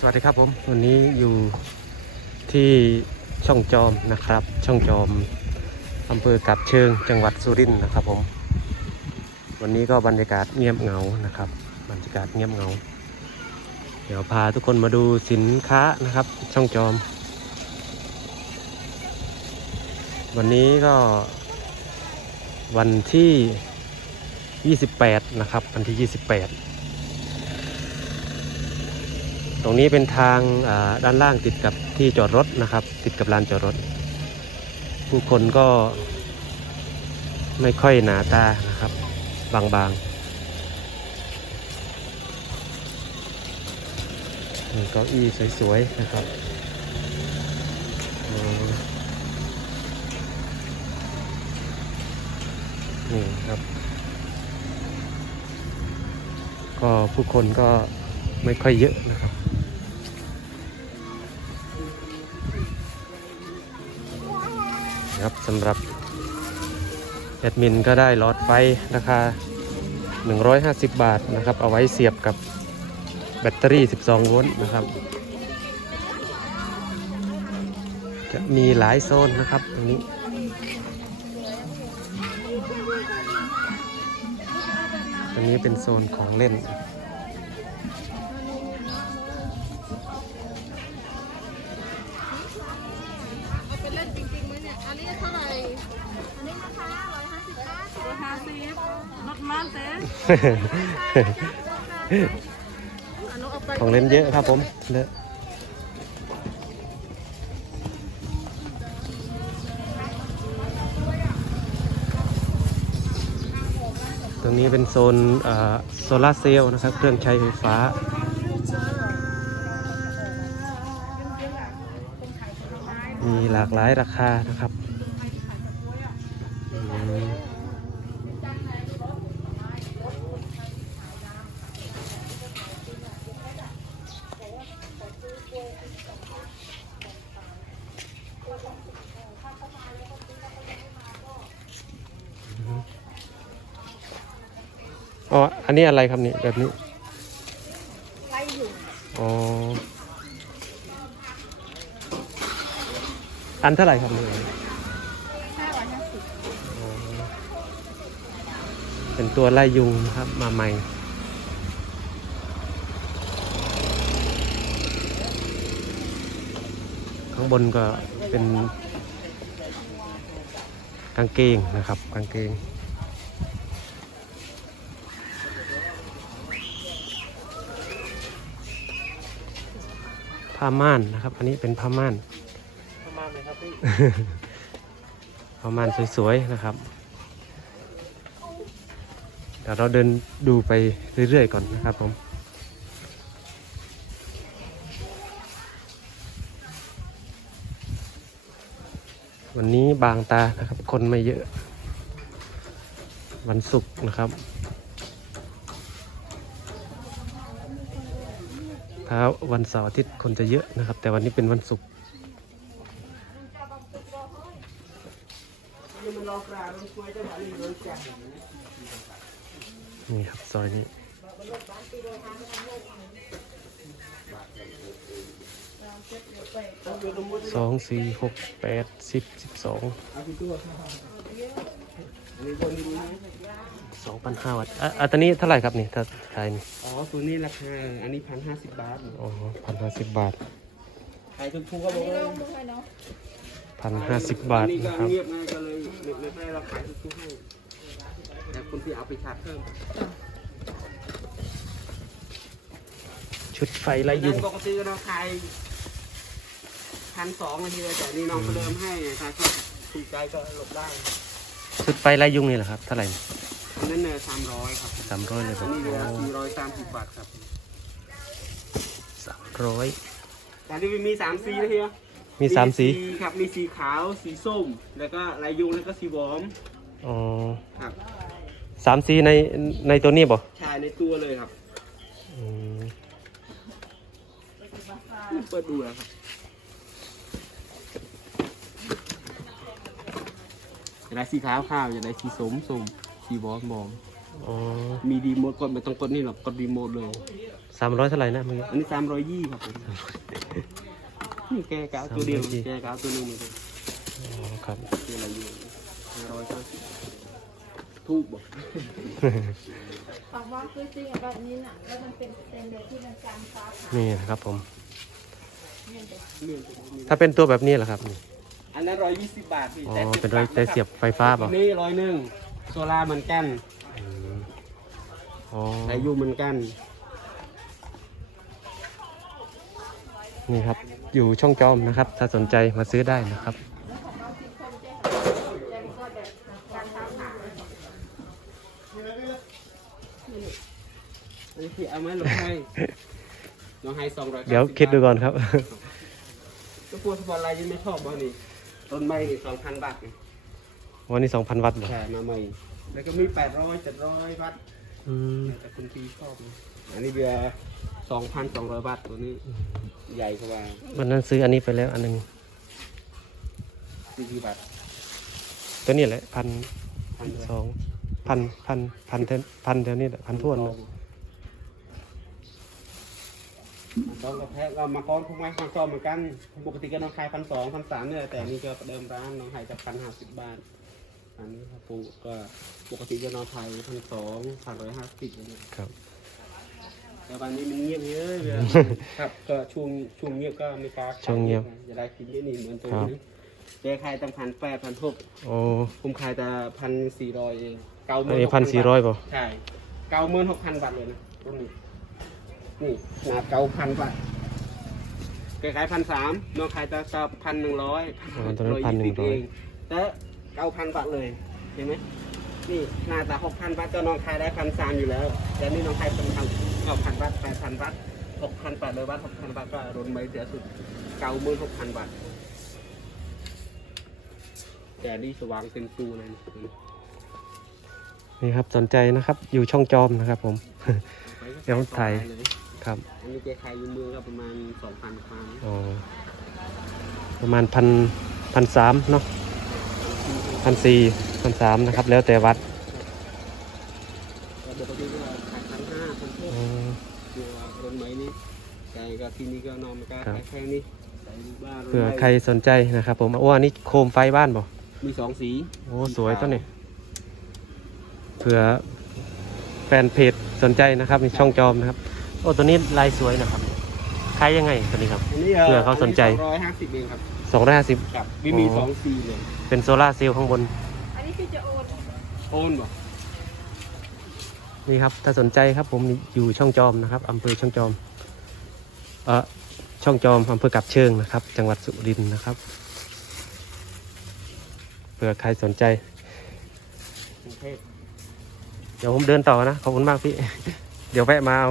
สวัสดีครับผมวันนี้อยู่ที่ช่องจอมนะครับ ช่องจอมอำเภอกับเชิงจังหวัดสุรินทร์นะครับผม วันนี้ก็บรรยากาศเงียบเหงานะครับ บรรยากาศเงียบเหงา เดี๋ยวพาทุกคนมาดูสินค้านะครับ ช่องจอม วันนี้ก็วันที่ 28 นะครับ วันที่ 28 ต รงนี้เป็นทางด้านล่างติดกับที่จอดรถนะครับ ติดกับลานจอดรถ ผู้คนก็ไม่ค่อยหนาตานะครับ บางๆมีเก้าอี้สวยๆนะครับนี่ครับ ก็ผู้คนก็ไม่ค่อยเยอะนะครับ ครับสำหรับแอดมินก็ได้หลอดไฟราคา 150 บาทนะครับ เอาไว้เสียบกับแบตเตอรี่ 12 โวลต์นะครับ จะมีหลายโซนนะครับตรงนี้ตรงนี้เป็นโซนของเล่น ของเล่นเยอะครับผมเยอะตรงนี้เป็นโซนโซลาร์เซลล์นะครับ เครื่องใช้ไฟฟ้ามีหลากหลายราคานะครับ อืมอ๋อ อันนี้อะไรครับนี่แบบนี้ไล่อยู่อ๋อ อันเท่าไหร่ครับนี่ห้าร้อยห้าสิบเป็นตัวไล่ยุงนะครับ มาใหม่ ข้างบนก็เป็นกางเกงนะครับ กางเกง ผ้าม่านนะครับ อันนี้เป็นผ้าม่านประมาณเลยครับพี่ผ้าม่านสวยๆนะครับเดี๋ยวเราเดินดูไปเรื่อยๆก่อนนะครับผมวันนี้บางตานะครับ คนไม่เยอะ วันศุกร์นะครับ ถ้าวันเสาร์อาทิตย์คนจะเยอะนะครับ แต่วันนี้เป็นวันศุกร์นี่ครับซอยนี้สองสี่หกแปดสิบสิบสอง สองพันห้าวัตอะอะตอนนี้เท่าไหร่ครับนี่ถ้าขายนี่อ๋อตัวนี้ราคา อันนี้พันห้าสิบบาทอ๋อพันห้าสิบบาทขายถูกๆก็บอกว่าพันห้าสิบบาทอันนี้ก็นะครับเงียบไงก็เลยไม่ไม่ได้ราคาถูกๆให้แต่คนที่เอาไปชาร์จเพิ่มชุดไฟไล่ยุงปกติเราขายพันสองนาทีแต่นี่น้องเขาเริ่มให้ถ้าเขาถูกใจก็ลดได้ชุดไฟไล่ยุงนี่แหละครับเท่าไหร่ อันนั้นเนี่ยสามร้อยครับสามร้อยเลยคอัรันบนี้เหลือสี่ร้อยสามสิบบาทครับสามร้อย แต่นี่มีสามสีนะเฮียมีสามสี ครับ มีสีขาว สีส้ม แล้วก็ลายยุงแล้วก็สีวอมอ๋อครับ สามสีในในตัวนี้บ่ชายในตัวเลยครับ อืมเปิดดูแล้วครับจะได้สีขาวขาวจะได้สีส้มส้ม สีวอมวอมอ๋อมีดีโมดกดไม่ต้องกดนี่หรอกกดรีโมทเลย สามร้อยเท่าไหร่นะเมื่อกี้ อันนี้สามร้อยยี่ครับผมนี่แกกาวตัวเดียว320 แกกาวตัวหนึงเหมือนกันอ๋อครับตัวอะไรอยู่ห้าร้อยเก้าสิบถูกบอกปากว่าคือจริงแบบนี้น่ะ แล้วมันเป็นเต็มเลยที่มันการฟ้าผ่านี่นะครับผมเนี่ยเด็กเนี่ยถ้าเป็นตัวแบบนี้เหรอครับอันนั้นร้อยยี่สิบบาทพี่อ๋อแต่เป็นร้อยแต่เสียบไฟฟ้าเปล่านี่ร้อยหนึ่ง โซล่าร์เหมือนกันอืมอ๋อสายยูเหมือนกัน นี่ครับ อยู่ช่องจอมนะครับ ถ้าสนใจมาซื้อได้นะครับ อันนี้พี่เอาไหมลงให้ลงให้สองร้อยเดี๋ยวคิดดูก่อนครับ ก็ปวดสปอร์ตไลน์ยังไม่ชอบบ้านี่ต้นไม้นี่สองพันบาทนี่ วันนี้สองพันวัตต์เหรอแช่มาใหม่ แล้วก็มีแปดร้อยเจ็ดร้อยวัตต์อืมแต่คุณพี่ชอบนะอันนี้เบียร์สองพันสองร้อยบาทตัวนี้ ใหญ่กว่าวันนั้นซื้ออันนี้ไปแล้วอันหนึงสี่กี่บาทตัวนี้แหละพันพันเดียวสองพันพันพันเท่าพันเท่านี้แหละพันทวนนะต้องกระแทกก็มาก้อนพวกไม้มาก้อนเหมือนกัน ปกติก็น้องขายพันสองพันสามเนี่ยแต่อันนี่ก็เดิมร้านน้องขายจะพันห้าสิบบาท อันนี้ครับปูก็ปกติจะน้องขายพันสองพันร้อยห้าสิบเนี่ยครับ แต่วันนี้มันเงียบเยอะเลยครับก็ช่วงช่วงเงียบก็ไม่กล้าขายช่วงเงียบจะได้กินเยอะนี่เหมือนตัวครับนี้แกขายตั้งพันแปดพันหกโอ้ผมขายแต่พันสี่ร้อยเองเก้าหอัมื่นนนี้พันสี่ร้อยป่ะใช่เก้าหมื่นหกพันบาทเลยนะรุ่นนี้นี่ขนาดเก้าพันบาทแกขายพันสามน้องขายแต่จะพันหนึ่งร้อยอ๋อตอนนั้นพันหนึ่งร้อยแต่ เก้าพันบาทเลย เห็นไหมนี่ขนาดแต่หกพันบาทก็น้องขายได้พันสามอยู่แล้ว แต่นี่น้องขายเป็นพันเก้าพันบาทแปดพันบาทหกพันแปดร้อยบาทหกพันบาทก็รุ่นใบเสียสุดเก้าหมื่นหกพันบาทแต่นี่สว่างเป็นตูเลยนะนี่ครับสนใจนะครับ อยู่ช่องจอมนะครับ ผมเดี๋ยวถ่ายครับอันนี้แกขายอยู่เมืองก็ประมาณสองพันครั้งอ๋อประมาณพันพันสามเนาะ พันสี่พันสามนะครับ แล้วแต่วัดแต่ปกติก็ขายพันห้าพันหกอ๋อตัวรถไหมนี่แต่ก็ที่นี่ก็นอนมันก็ครับขายแค่นี้ใส่บ้านรถเผื่อไหมใครสนใจนะครับผมโอ้อันนี้โคมไฟบ้านบ่มีสองสีโอ้สวยต้นนี่เผื่อแฟนเพจสนใจนะครับในช่องจอมนะครับ โอ้ตัวนี้ลายสวยนะครับขายยังไงตัวนี้ครับอันนี้เผื่อเขาสนใจ ร้อยห้าสิบเองครับ สองร้อยห้าสิบ ครับมีมีอ๋อ สองสีเลยเป็นโซลาร์เซลล์ข้างบน อันนี้คือจะโอนโอนบ่นี่ครับ ถ้าสนใจครับผมอยู่ช่องจอมนะครับอำเภอช่องจอม เออช่องจอมอำเภอกับเชิงนะครับ จังหวัดสุรินทร์นะครับ เผื่อใครสนใจ กรุงเทพ เดี๋ยวผมเดินต่อนะ ขอบคุณมากพี่ เดี๋ยวแวะมาเอา